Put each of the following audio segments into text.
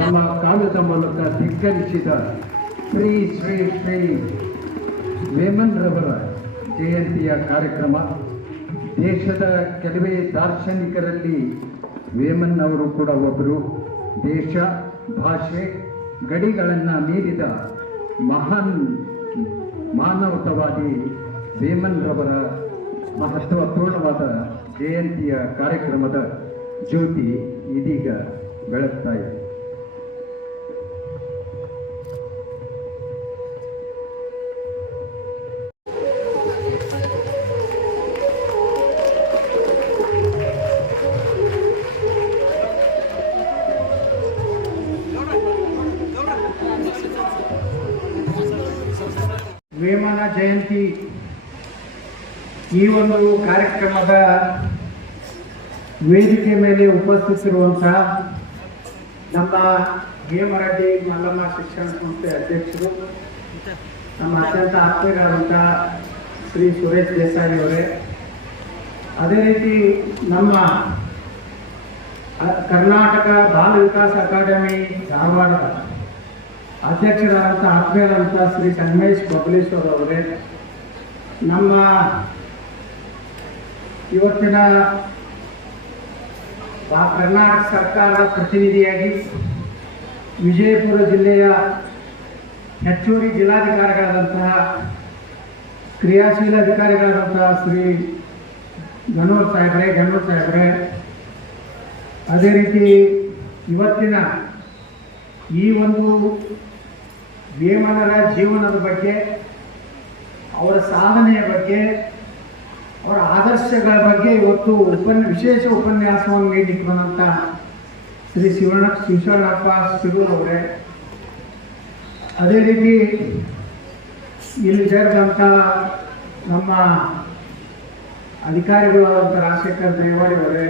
ನಮ್ಮ ಕಾಲದ ಮೂಲಕ ಧಿಕ್ಕರಿಸಿದ ಶ್ರೀ ಶ್ರೀ ಶ್ರೀ ವೇಮನ್ ರವರ ಜಯಂತಿಯ ಕಾರ್ಯಕ್ರಮ. ದೇಶದ ಕೆಲವೇ ದಾರ್ಶನಿಕರಲ್ಲಿ ವೇಮನ್ ಅವರು ಕೂಡ ಒಬ್ಬರು. ದೇಶ, ಭಾಷೆ, ಗಡಿಗಳನ್ನು ಮೀರಿದ ಮಹಾನ್ ಮಾನವತಾವಾದಿ ವೇಮನ್ ರವರ ಮಹತ್ವಪೂರ್ಣವಾದ ಜಯಂತಿಯ ಕಾರ್ಯಕ್ರಮದ ಜ್ಯೋತಿ ಇದೀಗ ಬೆಳಗ್ತಾ ಇದೆ. ವೇಮನ ಜಯಂತಿ ಈ ಒಂದು ಕಾರ್ಯಕ್ರಮದ ವೇದಿಕೆ ಮೇಲೆ ಉಪಸ್ಥಿತಿರುವಂತಹ ನಮ್ಮ ಹೇಮರೆಡ್ಡಿ ಮಲ್ಲಮ್ಮ ಶಿಕ್ಷಣ ಸಂಸ್ಥೆ ಅಧ್ಯಕ್ಷರು, ನಮ್ಮ ಅತ್ಯಂತ ಆತ್ಮೀಯರಾದಂತಹ ಶ್ರೀ ಸುರೇಶ್ ದೇಸಾಯಿ ಅವರೇ, ಅದೇ ರೀತಿ ನಮ್ಮ ಕರ್ನಾಟಕ ಬಾಲ ವಿಕಾಸ ಅಕಾಡೆಮಿ ಧಾರವಾಡ ಅಧ್ಯಕ್ಷರಾದಂಥ ಆತ್ಮೀಯರಾದಂಥ ಶ್ರೀ ಸಂಗಮೇಶ್ ಬಬಲೇಶ್ವರ್ ಅವರೇ, ನಮ್ಮ ಇವತ್ತಿನ ಕರ್ನಾಟಕ ಸರ್ಕಾರದ ಪ್ರತಿನಿಧಿಯಾಗಿ ವಿಜಯಪುರ ಜಿಲ್ಲೆಯ ಹೆಚ್ಚುವರಿ ಜಿಲ್ಲಾಧಿಕಾರಿಗಳಾದಂತಹ ಕ್ರಿಯಾಶೀಲ ಅಧಿಕಾರಿಗಳಾದಂತಹ ಶ್ರೀ ಗಣೂರ್ ಸಾಹೇಬ್ರೆ, ಅದೇ ರೀತಿ ಇವತ್ತಿನ ಈ ಒಂದು ವೇಮನರ ಜೀವನದ ಬಗ್ಗೆ, ಅವರ ಸಾಧನೆಯ ಬಗ್ಗೆ, ಅವರ ಆದರ್ಶಗಳ ಬಗ್ಗೆ ಇವತ್ತು ವಿಶೇಷ ಉಪನ್ಯಾಸವನ್ನು ನೀಡಲಿಕ್ಕೆ ಬಂದಂಥ ಶ್ರೀ ಶಿವಶರಣಪ್ಪ ಶಿರೂರ್ ಅವರೇ, ಅದೇ ರೀತಿ ಇಲ್ಲಿ ಸೇರಿದಂಥ ನಮ್ಮ ಅಧಿಕಾರಿಗಳಾದಂಥ ರಾಜಶೇಖರ್ ದೇವಾಡಿ ಅವರೇ,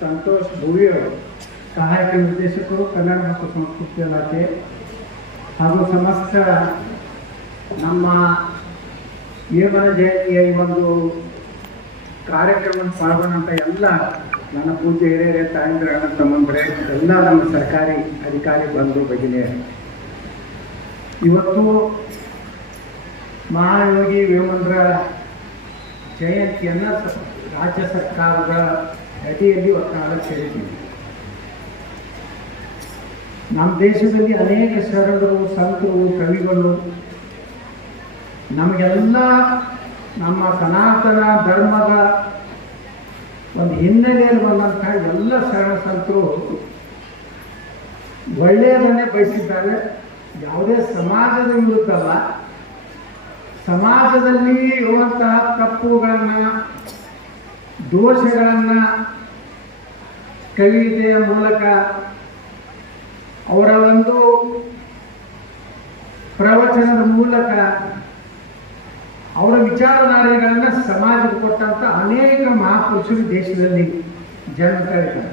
ಸಂತೋಷ್ ಭೂವಿ ಅವರು, ಸಹಾಯಕ ನಿರ್ದೇಶಕರು, ಕನ್ನಡ ಮತ್ತು ಸಂಸ್ಕೃತಿ ಇಲಾಖೆ, ಹಾಗೂ ಸಮಸ್ತ ನಮ್ಮ ವೇಮನ ಜಯಂತಿಯ ಈ ಒಂದು ಕಾರ್ಯಕ್ರಮವನ್ನು ಪಾಲ್ಗೊಂಡಂಥ ಎಲ್ಲ ನನ್ನ ಪೂಜ್ಯ ಹಿರಿಯರೇ, ತಾಯಂದಿರ ತಮ್ಮಂದರೆ, ಎಲ್ಲ ನಮ್ಮ ಸರ್ಕಾರಿ ಅಧಿಕಾರಿ ಬಂಧು ಭಗಿನಿ, ಇವತ್ತು ಮಹಾಯೋಗಿ ವೇಮನರ ಜಯಂತಿಯನ್ನು ರಾಜ್ಯ ಸರ್ಕಾರದ ಅಡಿಯಲ್ಲಿ ಒತ್ತಡ ಸೇರಿದ್ದೀವಿ. ನಮ್ಮ ದೇಶದಲ್ಲಿ ಅನೇಕ ಶರಣರು, ಸಂತರು, ಕವಿಗಳು, ನಮಗೆಲ್ಲ ನಮ್ಮ ಸನಾತನ ಧರ್ಮದ ಒಂದು ಹಿನ್ನೆಲೆಯಲ್ಲಿ ಬಂದಂಥ ಎಲ್ಲ ಶರಣ ಸಂತರು ಒಳ್ಳೆಯದನ್ನೇ ಬಯಸಿದ್ದಾರೆ. ಯಾವುದೇ ಸಮಾಜದ ವಿರುದ್ಧಲ್ಲ, ಸಮಾಜದಲ್ಲಿ ಇರುವಂತಹ ತಪ್ಪುಗಳನ್ನು, ದೋಷಗಳನ್ನು ಕವಿತೆಯ ಮೂಲಕ, ಅವರ ಒಂದು ಪ್ರವಚನದ ಮೂಲಕ, ಅವರ ವಿಚಾರಧಾರೆಗಳನ್ನು ಸಮಾಜಕ್ಕೆ ಕೊಟ್ಟಂಥ ಅನೇಕ ಮಹಾಪುರುಷರು ದೇಶದಲ್ಲಿ ಜನ್ಮ ತಾಳಿದ್ದಾರೆ.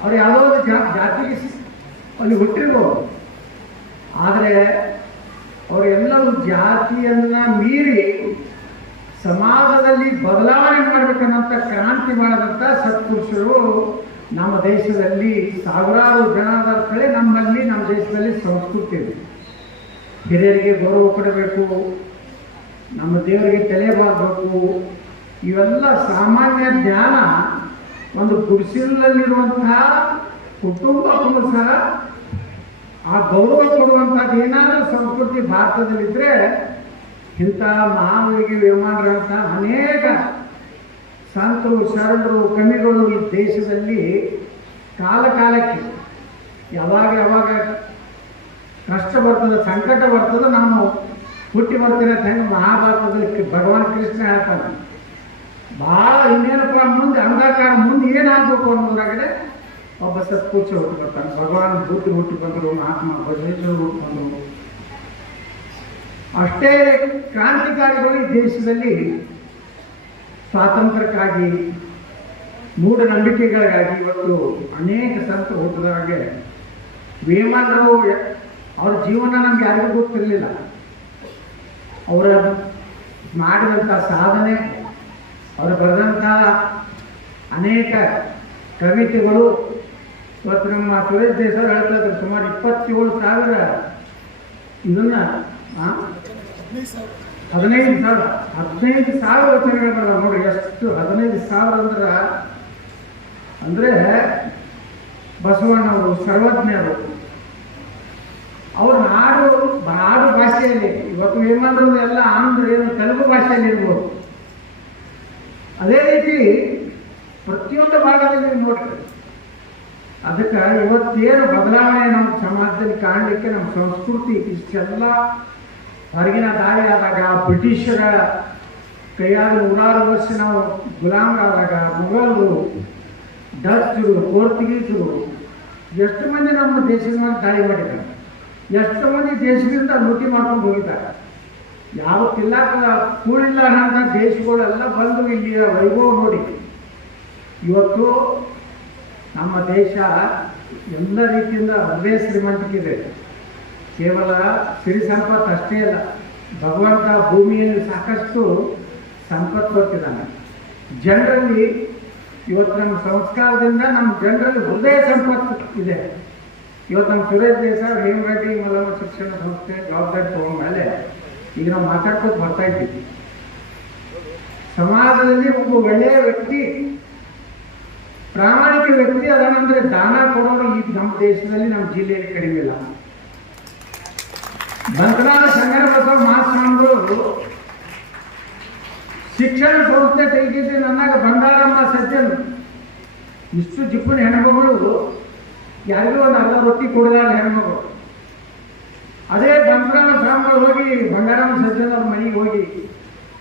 ಅವರು ಯಾವುದೋ ಒಂದು ಜಾತಿಗೆ ಅಲ್ಲಿ ಹುಟ್ಟಿರ್ಬೋದು, ಆದರೆ ಅವರೆಲ್ಲರೂ ಜಾತಿಯನ್ನು ಮೀರಿ ಸಮಾಜದಲ್ಲಿ ಬದಲಾವಣೆ ಮಾಡಬೇಕನ್ನೋಂಥ ಕ್ರಾಂತಿ ಮಾಡಿದಂಥ ಸತ್ಪುರುಷರು ನಮ್ಮ ದೇಶದಲ್ಲಿ ಸಾವಿರಾರು ಜನ ಇದ್ದಾರೆ. ನಮ್ಮಲ್ಲಿ ನಮ್ಮ ದೇಶದಲ್ಲಿ ಸಂಸ್ಕೃತಿ ಇದೆ. ಹಿರಿಯರಿಗೆ ಗೌರವ ಕೊಡಬೇಕು, ನಮ್ಮ ದೇವರಿಗೆ ತಲೆ ಬಾಗಬೇಕು, ಇವೆಲ್ಲ ಸಾಮಾನ್ಯ ಜ್ಞಾನ ಒಂದು ಗುಡಿಸಲಲ್ಲಿರುವಂತಹ ಕುಟುಂಬಕ್ಕೂ ಸಹ ಆ ಗೌರವ ಕೊಡುವಂಥದ್ದು ಏನಾದರೂ ಸಂಸ್ಕೃತಿ ಭಾರತದಲ್ಲಿದ್ದರೆ ಇಂಥ ಮಹಾಯೋಗಿ ವೇಮನರಂಥ ಅನೇಕ ಸಂತರು, ಶರಣರು, ಕವಿಗಳು ಈ ದೇಶದಲ್ಲಿ ಕಾಲಕ್ಕೆ ಯಾವಾಗ ಕಷ್ಟ ಬರ್ತದೆ, ಸಂಕಟ ಬರ್ತದೆ, ನಾವು ಹುಟ್ಟಿ ಬರ್ತೀರ ಅಂತ ಹೆಂಗೆ ಮಹಾಭಾರತದಲ್ಲಿ ಭಗವಾನ್ ಕೃಷ್ಣ ಹೇಳ್ತಾನೆ. ಭಾಳ ಇನ್ನೇನಪ್ಪ ಮುಂದೆ ಅಂಧಕಾರ ಮುಂದೆ ಏನಾಗಬೇಕು ಅನ್ನೋದ್ರಾಗಡೆ ಒಬ್ಬ ಸತ್ಪುರುಷ ಹುಟ್ಟಿ ಬರ್ತಾನೆ. ಭಗವಾನ್ ಬುದ್ಧ ಹುಟ್ಟಿ ಬಂದರು, ಮಹಾತ್ಮ ಬಸವೇಶ್ವರ ಹುಟ್ಟಿ ಬಂದರು. ಅಷ್ಟೇ ಕ್ರಾಂತಿಕಾರಿಗಳು ಈ ದೇಶದಲ್ಲಿ ಸ್ವಾತಂತ್ರ್ಯಕ್ಕಾಗಿ, ಮೂಢನಂಬಿಕೆಗಳಿಗಾಗಿ ಇವತ್ತು ಅನೇಕ ಸಂತರು ಹುಟ್ಟಿದ ಹಾಗೆ ವೇಮನರು ಅವರ ಜೀವನ ನಮ್ಗೆ ಯಾರಿಗೂ ಗೊತ್ತಿರಲಿಲ್ಲ. ಅವರ ಮಾಡಿದಂಥ ಸಾಧನೆ, ಅವರು ಬರೆದಂಥ ಅನೇಕ ಕಮಿಟಿಗಳು. ಇವತ್ತು ನಮ್ಮ ಸುರೇಶ್ ದೇಸಾಯಿ ಹೇಳ್ತಾ ಇದ್ರು ಸುಮಾರು 27,000 ಇದನ್ನ 15,000 ವಚನಗಳನ್ನ ನೋಡಿ. ಎಷ್ಟು 15,000 ಅಂದ್ರೆ ಬಸವಣ್ಣವರು ಸರ್ವಜ್ಞರು. ಅವ್ರ ನಾಡು ಭಾಷೆಯಲ್ಲಿ ಇವತ್ತು ಏನಾದ್ರೂ ಎಲ್ಲ ಆಂಧ್ರ ಏನು ತೆಲುಗು ಭಾಷೆಯಲ್ಲಿ ಇರ್ಬೋದು. ಅದೇ ರೀತಿ ಪ್ರತಿಯೊಂದು ಭಾಗದಲ್ಲಿ ನೋಡ್ರಿ. ಅದಕ್ಕೆ ಇವತ್ತೇನು ಬದಲಾವಣೆ ನಮ್ಮ ಸಮಾಜದಲ್ಲಿ ಕಾಣಲಿಕ್ಕೆ ನಮ್ಮ ಸಂಸ್ಕೃತಿ ಇಷ್ಟೆಲ್ಲ ಹೊರಗಿನ ದಾಳಿ ಆದಾಗ, ಬ್ರಿಟಿಷರ ಕೈಯಾಗ 100 ವರ್ಷ ನಾವು ಗುಲಾಮರಾದಾಗ, ಮೊಘಲರು, ಡಚ್ಚರು, ಪೋರ್ಚುಗೀಸರು ಎಷ್ಟು ಮಂದಿ ನಮ್ಮ ದೇಶದ ಮೇಲೆ ದಾಳಿ ಮಾಡಿದ್ದಾರೆ, ಎಷ್ಟು ಮಂದಿ ದೇಶದಿಂದ ಲೂಟಿ ಮಾಡ್ಕೊಂಡು ಹೋಗಿದ್ದಾರೆ. ಯಾವ ತಿಲ್ಲಾಕ ಕೂಳಿಲ್ಲ ಅಂತ ದೇಶಗಳೆಲ್ಲ ಬಂದು ಇಲ್ಲಿಯ ವೈಭವ ನೋಡಿ. ಇವತ್ತು ನಮ್ಮ ದೇಶ ಎಲ್ಲ ರೀತಿಯಿಂದ ಹೃದಯ ಶ್ರೀಮಂತಿಕಿದೆ. ಕೇವಲ ಸಿರಿ ಸಂಪತ್ತು ಅಷ್ಟೇ ಅಲ್ಲ, ಭಗವಂತ ಭೂಮಿಯಲ್ಲಿ ಸಾಕಷ್ಟು ಸಂಪತ್ತು ಕೊಟ್ಟಿದ್ದಾನೆ. ಜನರಲ್ಲಿ ಇವತ್ತು ನಮ್ಮ ಸಂಸ್ಕಾರದಿಂದ ನಮ್ಮ ಜನರಲ್ಲಿ ಹೃದಯ ಸಂಪತ್ತು ಇದೆ. ಇವತ್ತು ನಮ್ಮ ಸುರೇಶ್ ದೇಸಾಯಿ ಹೇಮರೆಡ್ಡಿ ಮಲ್ಲಮ್ಮ ಶಿಕ್ಷಣ ಸಂಸ್ಥೆ ಜವಾಬ್ದಾರಿ ತಗೊಂಡ್ಮೇಲೆ ಈಗ ನಾವು ಮಾತಾಡ್ಕೋತ ಬರ್ತಾ ಇದ್ದೀವಿ. ಸಮಾಜದಲ್ಲಿ ಒಬ್ಬ ಒಳ್ಳೆಯ ವ್ಯಕ್ತಿ, ಪ್ರಾಮಾಣಿಕ ವ್ಯಕ್ತಿ ಅದನಂದ್ರೆ ದಾನ ಕೊಡೋರು ಈ ನಮ್ಮ ದೇಶದಲ್ಲಿ, ನಮ್ಮ ಜಿಲ್ಲೆಯಲ್ಲಿ ಕಡಿಮೆ ಇಲ್ಲ. ಬಂಧನಾದ ಶಂಕರ ಬಸವ ಮಹಾಸ್ವಾಮಿಗಳು ಶಿಕ್ಷಣ ಸಂಸ್ಥೆ ತೆಗೆದಿದ್ದು ನನ್ನಾಗ ಬಂಗಾರಮ್ಮ ಸಜ್ಜನ್ ಇಷ್ಟು ಜಿಪ್ಪನ ಹೆಣ್ಮಗಳು ಯಾರಿಗೂ ಒಂದು ಅರ್ಧ ರೊಟ್ಟಿ ಕೊಡಿದಾರ ಹೆಣ್ಮಗಳು. ಅದೇ ಬಂಗಾರಮ್ಮ ಸ್ವಾಮಿಗಳು ಹೋಗಿ ಬಂಗಾರಮ್ಮ ಸಜ್ಜನ್ ಅವ್ರ ಮನೆಗೆ ಹೋಗಿ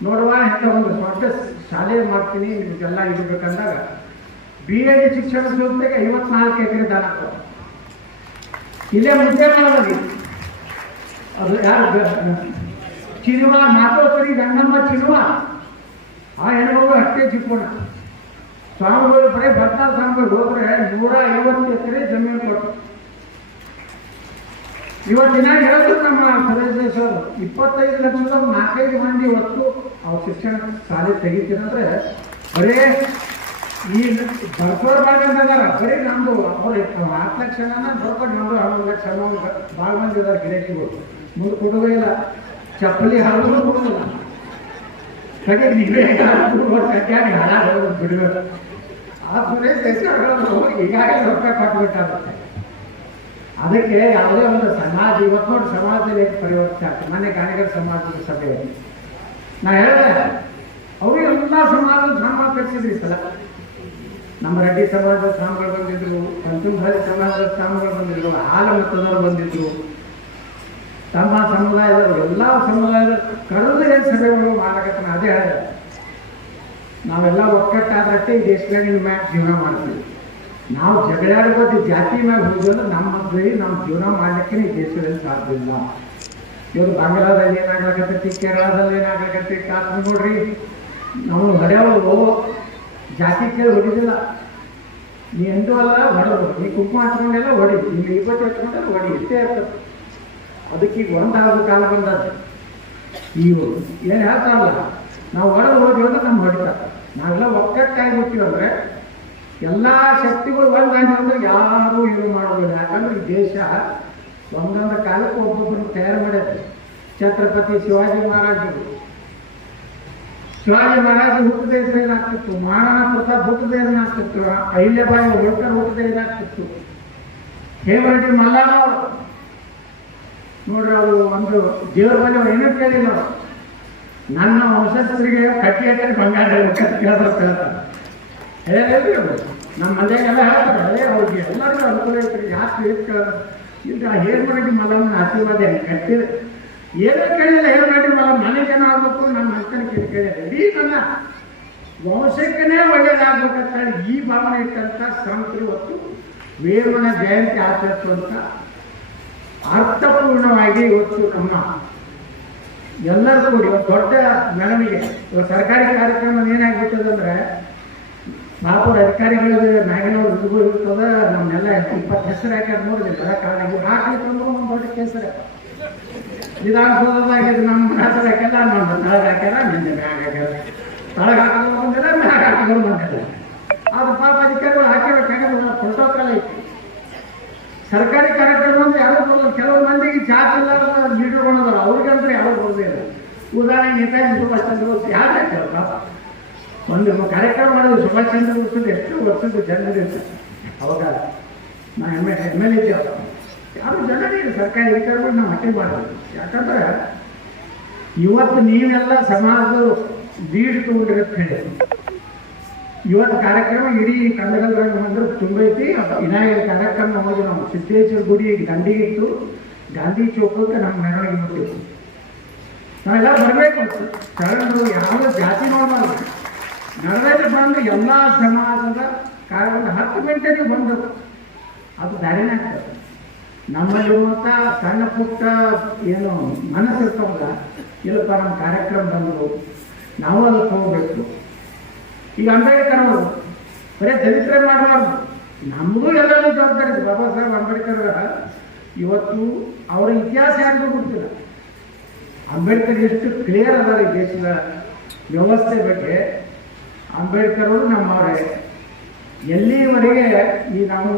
ನೋಡುವ ಅಂತ ಒಂದು ಸ್ವಂತ ಶಾಲೆ ಮಾಡ್ತೀನಿ ಇದಕ್ಕೆಲ್ಲ ಇರಬೇಕಂದಾಗ BEd ಶಿಕ್ಷಣ ಸಂಸ್ಥೆಗೆ 54 ಎಕರೆ ದಾನ ಕೊಡ್ತಾರೆ. ಇಲ್ಲೇ ಮುದ್ದೇನದಲ್ಲಿ ಅದು ಯಾರು ಚಿನುವ ಮಾತೋಸರಿ ಗಂಗಮ್ಮ ಚಿನುವ ಆ ಹೆಣ್ಮಗಳು ಅಷ್ಟೇ ಚಿಕ್ಕೋಣ. ಸ್ವಾಮಿಗಳು ಬರೀ ಭರ್ತಾ ಸ್ವಾಮಿಗಳು ಹೋದ್ರೆ 150 ಎಕರೆ ಜಮೀನು ಕೊಟ್ಟು ಇವತ್ತಿನ ಹೇಳಿದ್ರು ನಮ್ಮ ಸದಸ್ಯರು 25 ಲಕ್ಷದ 4-5 ಮಂದಿ ಹೊತ್ತು ಅವ್ರ ಶಿಕ್ಷಣ ಶಾಲೆ ತೆಗಿತೀರಂದ್ರೆ ಬರೇ ಈ ಬರ್ಕೋರ್ ಬಾಳ್ಗಂದಾರ. ಬರೀ ನಮ್ದು ಅವ್ರು 4 ಲಕ್ಷ ಬರ್ಕೊಂಡು ನಮ್ದು 11 ಲಕ್ಷ ಭಾಳ ಮಂದಿ ಇದಾರೆ ಗಿರಾಕಿಗಳು. ಮುಂದೆ ಕೊಡುವ ಇಲ್ಲ, ಚಪ್ಪಲಿ ಹಾಳು ಕೊಡುದಿಲ್ಲ, ಕಡೆ ಕಟ್ಟಾಗಿ ಹಾಳಾಗ ಬಿಡಬೇಕು. ಆ ಸುರೇಶ್ ದೇಶಗಳು ಈಗಾಗಲೇ ರೊಕ್ಕ ಕೊಟ್ಬಿಟ್ಟಾಗುತ್ತೆ. ಅದಕ್ಕೆ ಯಾವುದೇ ಒಂದು ಸಮಾಜ ಇವತ್ತು ನೋಡಿ ಸಮಾಜದಲ್ಲಿ ಪರಿವರ್ತನೆ ಆಗ್ತದೆ. ಮನೆ ಗಾಣಿಗರ ಸಮಾಜದ ಸಭೆಯಲ್ಲಿ ನಾ ಹೇಳಿದೆ, ಅವರು ಎಲ್ಲ ಸಮಾಜದ ಸ್ವಾಮಿಗಳು ಕಳಿಸಿದ್ರಿ ಸಲ. ನಮ್ಮ ರೆಡ್ಡಿ ಸಮಾಜದ ಸ್ವಾಮಿಗಳು ಬಂದಿದ್ರು, ಪಂಚಮಸಾಲಿ ಸಮಾಜದ ಸ್ವಾಮಿಗಳು ಬಂದಿದ್ರು, ಹಾಲ ಮತದವರು ಬಂದಿದ್ರು, ತಮ್ಮ ಸಮುದಾಯದವರು ಎಲ್ಲ ಸಮುದಾಯದ ಕರೆದು ಏನು ಸಭೆಗಳು ಮಾಡಕತ್ತಾನ. ಅದೇ ಹೇಳಿದೆ, ನಾವೆಲ್ಲ ಒಕ್ಕಟ್ಟಾದಷ್ಟೇ ಈ ದೇಶದಾಗ ಮ್ಯಾಗ ಜೀವನ ಮಾಡ್ತೀವಿ. ನಾವು ಜಗಳಾಡ್ಬೋದು ಜಾತಿ ಮ್ಯಾಗ ಹೋಗೋದು ನಮ್ಮ ನಮ್ಮ ಜೀವನ ಮಾಡಲಿಕ್ಕೆ ಈ ದೇಶದಲ್ಲಿ ಸಾಧ್ಯ ಇಲ್ಲ. ಇವತ್ತು ಬಾಂಗ್ಲಾದಲ್ಲಿ ಏನಾಗ್ಲಕತ್ತೈತಿ, ಕೇರಳದಲ್ಲಿ ಏನಾಗ್ಲಕತ್ತೈತಿ, ಕಾಶ್ಮೀರ ನೋಡ್ರಿ. ನಾವು ಹೊಡೆಯವರು ಜಾತಿ ಕೇಳಿ ಹೊಡಿದಿಲ್ಲ. ನೀ ಎಂದೂ ಅಲ್ಲ ಹೊಡೆದು, ನೀ ಕುಂಕುಮ ಹಚ್ಕೊಂಡೆಲ್ಲ ಹೊಡಿ, ನೀವು 20 ಹಚ್ಕೊಂಡೆಲ್ಲ ಹೊಡಿ, ಇಷ್ಟೇ ಇರ್ತದೆ. ಅದಕ್ಕೆ ಈಗ ಒಂದಾದ ಕಾಲ ಬಂದದ್ದು. ಇವು ಏನು ಹೇಳ್ತಾರಲ್ಲ, ನಾವು ಹೊಡೆದು ಹೋಗಿ ಅಂದ್ರೆ ನಮ್ಗೆ ಹೊಡಿತಾರೆ. ನಾವೆಲ್ಲ ಒಕ್ಕಟ್ಟಾಗಿಬಿಡ್ತೀವಿ ಅಂದರೆ ಎಲ್ಲ ಶಕ್ತಿಗಳು ಒಂದಾಗಿದ್ರೆ ಯಾರೂ ಏನು ಮಾಡೋದಿಲ್ಲ. ಯಾಕಂದ್ರೆ ಈ ದೇಶ ಒಂದೊಂದು ಕಾಲಕ್ಕೆ ಒಬ್ಬೊಬ್ಬರು ತಯಾರು ಮಾಡ್ಯಾರ. ಛತ್ರಪತಿ ಶಿವಾಜಿ ಮಹಾರಾಜರು ಹುಟ್ಟದೇ ಇದ್ರೆ ಏನಾಗ್ತಿತ್ತು, ಮಹಾರಾಣಾ ಪ್ರತಾಪ್ ಹುಟ್ಟದೇ ಏನಾಗ್ತಿತ್ತು, ಅಹಿಲ್ಯಬಾಯಿ ಹೋಳ್ಕರ್ ಹುಟ್ಟದೇ ಏನಾಗ್ತಿತ್ತು, ಹೇಮರೆಡ್ಡಿ ಮಲ್ಲಮ್ಮ ಅವರು ನೋಡ್ರಿ, ಅವರು ಒಂದು ದೇವರ ಬಳಿ ಅವ್ರು ಏನೂ ಕೇಳಿಲ್ಲ. ನನ್ನ ವಂಶಸ್ಥರಿಗೆ ಕಟ್ಟಿ ಹಾಕಿ ಬಂಗಾರ ಕೇಳ್ತಾರೆ. ಹೇಳಿದ್ರಿ ನಮ್ಮ ಮನೆಗೆಲ್ಲ ಹೇಳ್ತಾರೆ, ಅವ್ರಿಗೆ ಎಲ್ಲರಿಗೂ ಅನುಕೂಲ ಐತ್ರಿ, ಯಾಕೆ ಈಗ ಹೇಮರೆಡ್ಡಿ ಮಲ್ಲಮ್ಮನ ಆಶೀರ್ವಾದ ಕಟ್ಟಿ ಏನೂ ಕೇಳಿಲ್ಲ. ಹೇಮರೆಡ್ಡಿ ಮಲ್ಲಮ್ಮ ನನಗೇನೋ ಆಗ್ಬೇಕು, ನನ್ನ ಮಕ್ಕಳ ಕೇಳಿದೆ, ಇಡೀ ನನ್ನ ವಂಶಕ್ಕನೇ ಒಳ್ಳೇದಾಗಬೇಕಂತ ಈ ಭಾವನೆ ಇಟ್ಟಂತ ಸಂತರು ಇವತ್ತು ವೇಮನ ಜಯಂತಿ ಆಚರಿಸುವಂತ ಅರ್ಥಪೂರ್ಣವಾಗಿ ಇವತ್ತು ನಮ್ಮ ಎಲ್ಲರಿಗೂ ಕೂಡ ಇವತ್ತು ದೊಡ್ಡ ಮೆರವಣಿಗೆ. ಇವತ್ತು ಸರ್ಕಾರಿ ಕಾರ್ಯಕ್ರಮ ಏನಾಗ್ಬಿಟ್ಟದಂದ್ರೆ ಮಹಾಪೌರ ಅಧಿಕಾರಿಗಳಿಗೆ ಮ್ಯಾಗಿನವ್ರು ಇರ್ಬೋದು ಇರ್ತದ, ನಮ್ಮನ್ನೆಲ್ಲ 20 ಹೆಸರು ಹಾಕ್ಯಾರ ನೋಡಿದಿಲ್ಲ. ಕಾರಣ ಇವ್ರು ಹಾಕ್ಲಿಕ್ಕೆ ಒಂದು ದೊಡ್ಡ ಕೇಸರ ವಿಧಾನಸೌಧದಾಗ ನಮ್ಮ ಹೆಸರು ಹಾಕ್ಯಾರ, ನಮ್ಮ ತಳಗ ಹಾಕ್ಯಾರ, ನಿನ್ನೆ ಮ್ಯಾಗ ಹಾಕ್ಯಾರ, ತಳಗ ಹಾಕೋದು ಬಂದಿಲ್ಲ, ಮ್ಯಾಗ ಹಾಕೋದು ಬಂದಿಲ್ಲ. ಅದು ಪಾಪ ಅಧಿಕಾರಿಗಳು ಹಾಕಿರ್ಬೇಕಾದ್ರೆ ಪ್ರೋಟೋಕಾಲ್ ಐತಿ. ಸರ್ಕಾರಿ ಕಾರ್ಯಕ್ರಮ ಅಂದ್ರೆ ಯಾರು ಬರೋದು, ಕೆಲವು ಮಂದಿಗೆ ಜಾತಿ ಇಲ್ಲಾರ ಲೀಡರ್ಗಳು ಅದಾರ, ಅವ್ರಿಗಂದ್ರೆ ಯಾರು ಬರೋದೇ ಇಲ್ಲ. ಉದಾಹರಣೆ ನೇತಾಜಿ ಸುಭಾಷ್ ಚಂದ್ರ ಬೋಸ್ ಯಾರು ಹಾಕ್ಯಾರ ಪಾಪ. ಒಂದು ಕಾರ್ಯಕ್ರಮ ಮಾಡಿದ್ರು ಸುಭಾಷ್ ಚಂದ್ರ ಬೋಸ್ ಎಷ್ಟು ವರ್ಷದ ಜನರಿರ್ತಾರೆ. ಅವಾಗ ನಾ ಎಮ್ ಎಲ್ ಇದ್ದೇವೆ, ಯಾರು ಜನರೇ ಸರ್ಕಾರಿ ಅಧಿಕಾರಿಗಳು ನಾವು ಅಟೆಂಡ್ ಮಾಡೋದು. ಯಾಕಂದ್ರೆ ಇವತ್ತು ನೀವೆಲ್ಲ ಸಮಾಜದ ಲೀಡ್ ತಗೊಂಡಿರುತ್ತೆ ಹೇಳಿ ಇವತ್ತು ಕಾರ್ಯಕ್ರಮ ಇಡೀ ಕನ್ನಡದಾಗ ಅಂದ್ರೆ ತುಂಬೈತಿ. ವಿನಾಯಕ ಕಾರ್ಯಕ್ರಮ ಹೋಗಿ ನಾವು ಸಿದ್ದೇಶ್ವರ ಗುಡಿ ದಂಡಿಗಿತ್ತು, ಗಾಂಧಿ ಚೌಕಕ್ಕೆ ನಮ್ಮ ಮೆರವಣಿಗೆ ಬಿಟ್ಟಿತ್ತು. ನಾವೆಲ್ಲ ಬರಬೇಕು, ಶರಣರು ಯಾವ ಜಾತಿ ನೋಡಬಾರ್ದು. ನಡೆದಲ್ಲಿ ಬಂದು ಎಲ್ಲ ಸಮಾಜದ ಕಾರ್ಯಕ್ರಮ 10 ಗಂಟೆಗೆ ಬಂದರು, ಅದು ದಾರಿನೇ ಆಗ್ತದೆ. ನಮ್ಮಲ್ಲಿರುವಂಥ ಸಣ್ಣ ಪುಟ್ಟ ಏನು ಮನಸ್ಸಿರ್ತಾವಲ್ಲ, ಇಲ್ಲಪ್ಪ ನಮ್ಮ ಕಾರ್ಯಕ್ರಮ ಬಂದರು ನಾವು ಅದಕ್ಕೆ ಹೋಗ್ಬೇಕು. ಈಗ ಅಂಬೇಡ್ಕರ್ ಅವರು ಬರೀ ಚರಿತ್ರೆ ಮಾಡಬಾರ್ದು, ನಮಗೂ ಎಲ್ಲರೂ ಜವಾಬ್ದಾರಿ ಇದೆ. ಬಾಬಾ ಸಾಹೇಬ್ ಅಂಬೇಡ್ಕರ್ ಇವತ್ತು ಅವರ ಇತಿಹಾಸ ಯಾರಿಗೂ ಗೊತ್ತಿಲ್ಲ. ಅಂಬೇಡ್ಕರ್ ಎಷ್ಟು ಕ್ಲಿಯರ್ ಅದಾರ ಈ ದೇಶದ ವ್ಯವಸ್ಥೆ ಬಗ್ಗೆ. ಅಂಬೇಡ್ಕರ್ ಅವರು ನಮ್ಮವರೇ. ಎಲ್ಲಿವರೆಗೆ ಈ ನಾವು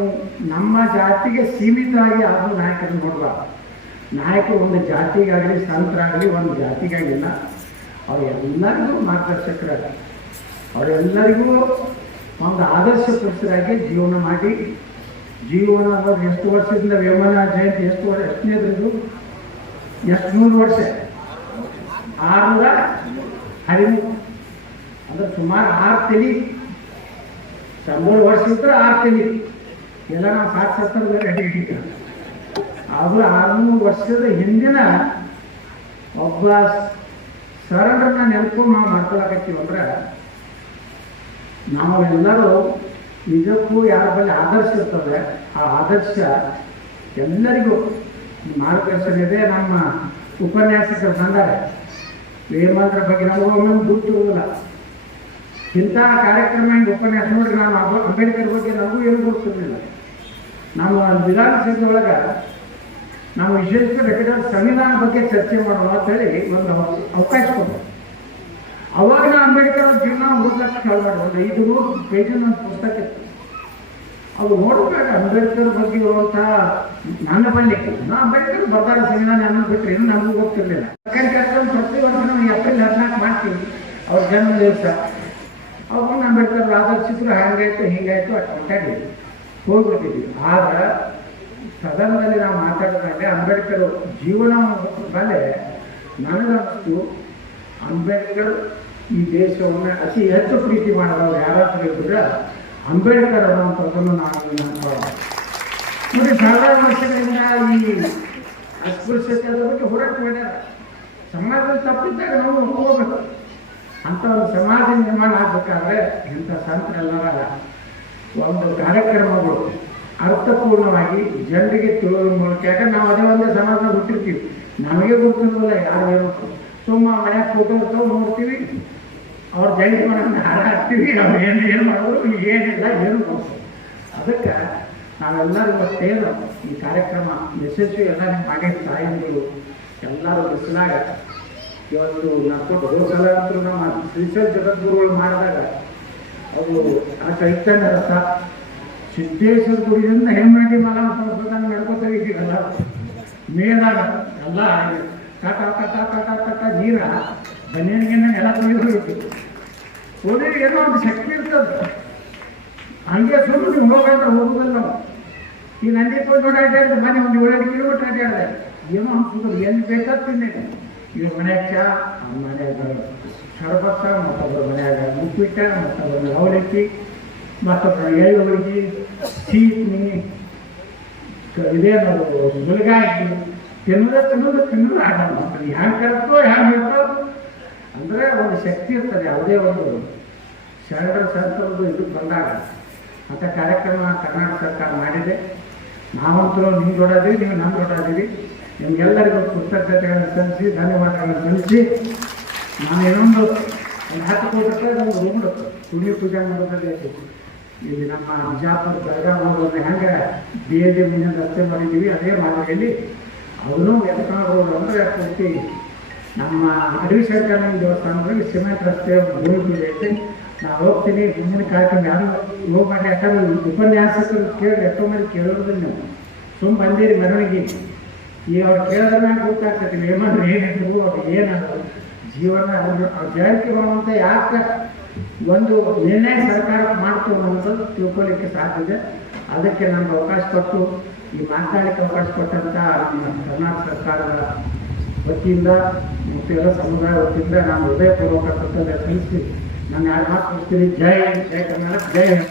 ನಮ್ಮ ಜಾತಿಗೆ ಸೀಮಿತವಾಗಿ ಆದರೂ ನಾಯಕರನ್ನು ನೋಡಬಾರ್ದು. ನಾಯಕರು ಒಂದು ಜಾತಿಗಾಗಲಿ ಸಂತರಾಗಲಿ ಒಂದು ಜಾತಿಗಾಗಿಲ್ಲ, ಅವರೆಲ್ಲರಿಗೂ ಮಾರ್ಗದರ್ಶಕರಾಗ, ಅವರೆಲ್ಲರಿಗೂ ಒಂದು ಆದರ್ಶ ಪುರುಷರಾಗಿ ಜೀವನ ಮಾಡಿ ಜೀವನ ಅನ್ನೋದು ಎಷ್ಟು ವರ್ಷದಿಂದ ವೇಮನ ಜಯಂತಿ ಎಷ್ಟು ವರ್ಷ ಎಷ್ಟನೇದ್ರದ್ದು ಎಷ್ಟು 100 ವರ್ಷ 613 ಅಂದ್ರೆ ಸುಮಾರು 6 ತಲೆ 100 ವರ್ಷ ಇದ್ರೆ 6 ತಲೆ ಎಲ್ಲ ನಾವು 60-70 ರೆಡಿ. ಆದರೂ 600 ವರ್ಷದ ಹಿಂದಿನ ಒಬ್ಬ ಶರಣರನ್ನ ನೆನಪು ನಾವು ಮಾಡ್ಕೊಳಕತ್ತೀವಿ ಅಂದ್ರೆ ನಾವೆಲ್ಲರೂ ನಿಜಕ್ಕೂ ಯಾರ ಬಳಿ ಆದರ್ಶ ಇರ್ತದೆ ಆ ಆದರ್ಶ ಎಲ್ಲರಿಗೂ ಮಾರ್ಗದರ್ಶನ ಇದೆ. ನಮ್ಮ ಉಪನ್ಯಾಸಕರು ಬಂದರೆ ವೇಮಂತ್ರ ಬಗ್ಗೆ ನಮಗೊಮ್ಮೆ ಗೊತ್ತಿರುವುದಿಲ್ಲ. ಇಂಥ ಕಾರ್ಯಕ್ರಮ ಹಿಂಗೆ ಉಪನ್ಯಾಸ ನೋಡ್ರಿ, ನಾನು ಅಂಬೇಡ್ಕರ್ ಬಗ್ಗೆ ನಮಗೂ ಏನು ಗೊತ್ತಿರಲಿಲ್ಲ. ನಮ್ಮ ವಿಧಾನಸಭೆ ಒಳಗೆ ನಾವು ವಿಶೇಷ ಸಂವಿಧಾನ ಬಗ್ಗೆ ಚರ್ಚೆ ಮಾಡೋಣ ಅಂತೇಳಿ ಒಂದು ಅವಕಾಶ ಕೊಟ್ಟರು. ಅವಾಗ ನಾ ಅಂಬೇಡ್ಕರ್ ಜೀವನ ಓದ್ಲಕ್ಕೆ ಕೇಳಬಾರ್ದು. ಒಂದು 500 ಪೇಜಿನ ಒಂದು ಪುಸ್ತಕ ಇತ್ತು. ಅದು ನೋಡ್ಬೇಕು ಅಂಬೇಡ್ಕರ್ ಬಗ್ಗೆ ಇರುವಂಥ ನನ್ನ ಬಳಿ ನಾ ಅಂಬೇಡ್ಕರ್ ಬರ್ದಾರ ಸಂವಿಧಾನ ಅನ್ನೋದು ಬಿಟ್ಟರೆ ಏನು ನಮಗೂ ಗೊತ್ತಿರಲಿಲ್ಲ. ಸೆಕೆಂಡ್ ಕಾರ್ಯಕ್ರಮ ಪ್ರತಿ ವರ್ಷ ನಾವು ಏಪ್ರಿಲ್ 14 ಮಾಡ್ತೀವಿ, ಅವ್ರ ಜನ್ಮ ದಿವಸ. ಅವಾಗ ಅಂಬೇಡ್ಕರ್ ಆದರ್ಶಿದ್ರು ಹಂಗಾಯ್ತು ಹಿಂಗಾಯ್ತು ಅಷ್ಟು ಮಾತಾಡಿ ಹೋಗ್ಬಿಟ್ಟಿದ್ವಿ. ಆದ್ರೆ ಸದನದಲ್ಲಿ ನಾವು ಮಾತಾಡಿದಾಗ ಅಂಬೇಡ್ಕರ್ ಜೀವನ ಮೇಲೆ ನನಗನ್ನಿಸ್ತು ಅಂಬೇಡ್ಕರ್ ಈ ದೇಶವನ್ನು ಅತಿ ಹೆಚ್ಚು ಪ್ರೀತಿ ಮಾಡೋದು ಯಾರಾದ್ರೂ ಇದ್ರೆ ಅಂಬೇಡ್ಕರ್ ಅನ್ನುವಂಥದ್ದನ್ನು ನಾವು ನೋಡಿ. ಸಾವಿರಾರು ವರ್ಷಗಳಿಂದ ಈ ಅಸ್ಪೃಶ್ಯತೆ ಬಗ್ಗೆ ಹೋರಾಟ ಮಾಡ್ಯಾರ. ಸಮಾಜದಲ್ಲಿ ತಪ್ಪಿದ್ದಾಗ ನಾವು ಹೋಗ್ಬೇಕು. ಅಂಥ ಒಂದು ಸಮಾಜ ನಿರ್ಮಾಣ ಆಗ್ಬೇಕಾದ್ರೆ ಇಂಥ ಸಂತರೆಲ್ಲರ ಒಂದು ಕಾರ್ಯಕ್ರಮಗಳು ಅರ್ಥಪೂರ್ಣವಾಗಿ ಜನರಿಗೆ ತಿಳಿಯುವ ಮೂಲಕ, ಯಾಕಂದ್ರೆ ನಾವು ಅದೇ ಒಂದೇ ಸಮಾಜ ಹುಟ್ಟಿರ್ತೀವಿ, ನಮಗೆ ಗೊತ್ತಿರೋದಿಲ್ಲ ಯಾರು ಏನು. ಸುಮ್ಮ ಮನೆ ಫೋಟೋ ಇರ್ತಾವೆ ನೋಡ್ತೀವಿ, ಅವ್ರ ಜಯಂತಿ ಮಾಡೋದನ್ನ ಹಾರಾಡ್ತೀವಿ, ಅವ್ರು ಏನು ಮಾಡೋರು ಏನಿಲ್ಲ ಏನು ನೋಡ್ತೀವಿ. ಅದಕ್ಕೆ ನಾವೆಲ್ಲರೂ ಇವತ್ತೇನು ಈ ಕಾರ್ಯಕ್ರಮ ಯಶಸ್ವಿ ಎಲ್ಲ ಮಾಡಿ ತಾಯಿಗಳು ಎಲ್ಲರೂ ಬಿಸಿಲಾಗ ಇವತ್ತು ನಡ್ಕೊಂಡು ಹೋಗಲ್ಲ ಅಂತೂ ನಮ್ಮ ಶ್ರೀಶೈಲ ಜಗದ್ಗುರುಗಳು ಮಾಡಿದಾಗ ಅವರು ಆ ಚೈತನ್ಯ ರಥ ಸಿದ್ದೇಶ್ವರ ಗುಡಿಯಿಂದ ಹೆಮ್ಮಾಡಿ ಮಾಲ ಸಂಸ್ಕೃತಂಗೆ ನಡ್ಕೋತಾ ಇದ್ದೀವಲ್ಲ, ಮೇಲಾಗ ಎಲ್ಲ ಕಟ ಕಟ ಕಟ ಕಟ ನೀರ ಬನ್ನಿಗೆ ಎಲ್ಲ ತೆಗೆದು ಹೋದ್ರೆ ಏನೋ ಒಂದು ಶಕ್ತಿ ಇರ್ತದೆ. ಹಂಗೆ ಸುಮ್ಮನೆ ನೀವು ಹೋಗಂದ್ರೆ ಹೋಗುದಿಲ್ಲ. ನಾವು ಈ ನಂದಿ ದೊಡ್ಡ ಅಡ್ಡಾಡಿದ್ರೆ ಮನೆ ಒಂದು 7 ಕಿಲೋಮೀಟರ್ ಅಡ್ಡಾಡಿದೆ, ಏನೋ ಅನ್ಸುತ್ತದೆ ಎಲ್ಲಿ ಬೇಕಾದ ತಿನ್ನೇನೆ. ಇವ್ರ ಮನ್ಯಾಗ ಚಾ, ಮನ್ಯಾಗ ಶರಬತ್ತ, ಮತ್ತೊಬ್ಬರ ಮನ್ಯಾಗ ಉಪ್ಪಿಟ್ಟ, ಮತ್ತೊಬ್ಬರ ಅವಲಕ್ಕಿ, ಮತ್ತೊಬ್ಬರ ಎಳ್ಳು ಹೋಗಿ ಚೀಟ್ನಿ ಇದೇನು ಮುಳುಗಾಕಿ ತಿನ್ನೋದು ಆಡೋಣ. ಹ್ಯಾಂಗೆ ಕರ್ತೋ ಹ್ಯಾಂಗೆ ಬಿಡ್ತೋ ಅಂದರೆ ಒಂದು ಶಕ್ತಿ ಇರ್ತದೆ. ಯಾವುದೇ ಒಂದು ಶರಣರ ಸಂತರದ್ದು ಇದು ಬಂದಾಗ ಅಂಥ ಕಾರ್ಯಕ್ರಮ ಕರ್ನಾಟಕ ಸರ್ಕಾರ ಮಾಡಿದೆ. ನಾವಂತೂ ನಿಮ್ಮ ದೊಡ್ಡದೀವಿ, ನೀವು ನಮ್ಮ ದೊಡ್ಡದೀವಿ. ನಿಮಗೆಲ್ಲರಿಗೂ ಕೃತಜ್ಞತೆಗಳನ್ನು ಸಲ್ಲಿಸಿ ಧನ್ಯವಾದಗಳನ್ನು ಸಲ್ಲಿಸಿ ನಾನು ಇನ್ನೊಂದು 10 ಕೋಟಿ ರೂಪಾಯಿ ಒಂದು ರೂಮ್ ತುಣಿ ಪೂಜೆ ಮಾಡೋದೇ ಇಲ್ಲಿ ನಮ್ಮ ಬಿಜಾಪುರ ಬೆಳಗಾವಿ ಹೋಗೋದ್ರೆ ಹೆಂಗೆ BLD ಮುಂದಿನ ರಸ್ತೆ ಮಾಡಿದ್ದೀವಿ ಅದೇ ಮಾದರಿಯಲ್ಲಿ ಅವನು ಎತ್ಕೊಂಡು ಅಂದರೆ ಪೂರ್ತಿ ನಮ್ಮ ಅಡವಿ ಸರ್ಕಾರ ದೇವಸ್ಥಾನದಲ್ಲಿ ಸಿಮೆಂಟ್ ರಸ್ತೆ ಭೂಮಿ ಐತೆ. ನಾನು ಹೋಗ್ತೀನಿ ಮುಂದಿನ ಕಾರ್ಯಕ್ರಮ ಯಾರು ಹೋಗ್ಬೇಡ್ರಿ, ಯಾಕಂದ್ರೆ ಉಪನ್ಯಾಸಕರು ಕೇಳಿ ಎಷ್ಟೋ ಮಂದಿ ಕೇಳೋದಿಲ್ಲ ನೀವು ಸುಮ್ಮ ಬಂದಿರಿ ಮೆರವಣಿಗೆ. ಈಗ ಅವ್ರು ಕೇಳಿದ್ರೆ ನಂಗೆ ಗೊತ್ತಾಗ್ತೈತಿ ಏಮಂದ್ರೆ ಏನಿದ್ರು ಅವ್ರು ಏನಾದ್ರು ಜೀವನ ಜಾರಿಕೆಗಳು ಅಂತ ಯಾಕೆ ಒಂದು ನಿರ್ಣಯ ಸರ್ಕಾರ ಮಾಡ್ತು ಅನ್ನೋಂಥದ್ದು ತಿಳ್ಕೊಳ್ಳಿಕ್ಕೆ ಸಾಧ್ಯತೆ. ಅದಕ್ಕೆ ನಮ್ಗೆ ಅವಕಾಶ ಕೊಟ್ಟು ಈ ಮಾತಾಡಲಿಕ್ಕೆ ಅವಕಾಶ ಕೊಟ್ಟಂಥ ನಮ್ಮ ಕರ್ನಾಟಕ ಸರ್ಕಾರದ ವತಿಯಿಂದ ಮತ್ತು ಎಲ್ಲ ಸಮುದಾಯ ವತಿಯಿಂದ ನಾನು ಹೃದಯಪೂರ್ವಕ ಕೃತಜ್ಞತೆ ತಿಳಿಸಿ ನಾನು 2 ಮಾತು ಮುಗಿಸ್ತೀನಿ. ಜೈ ಹಿಂದ್, ಜೈ ಕರ್ನಾಟಕ, ಜೈ ಹಿಂದ್.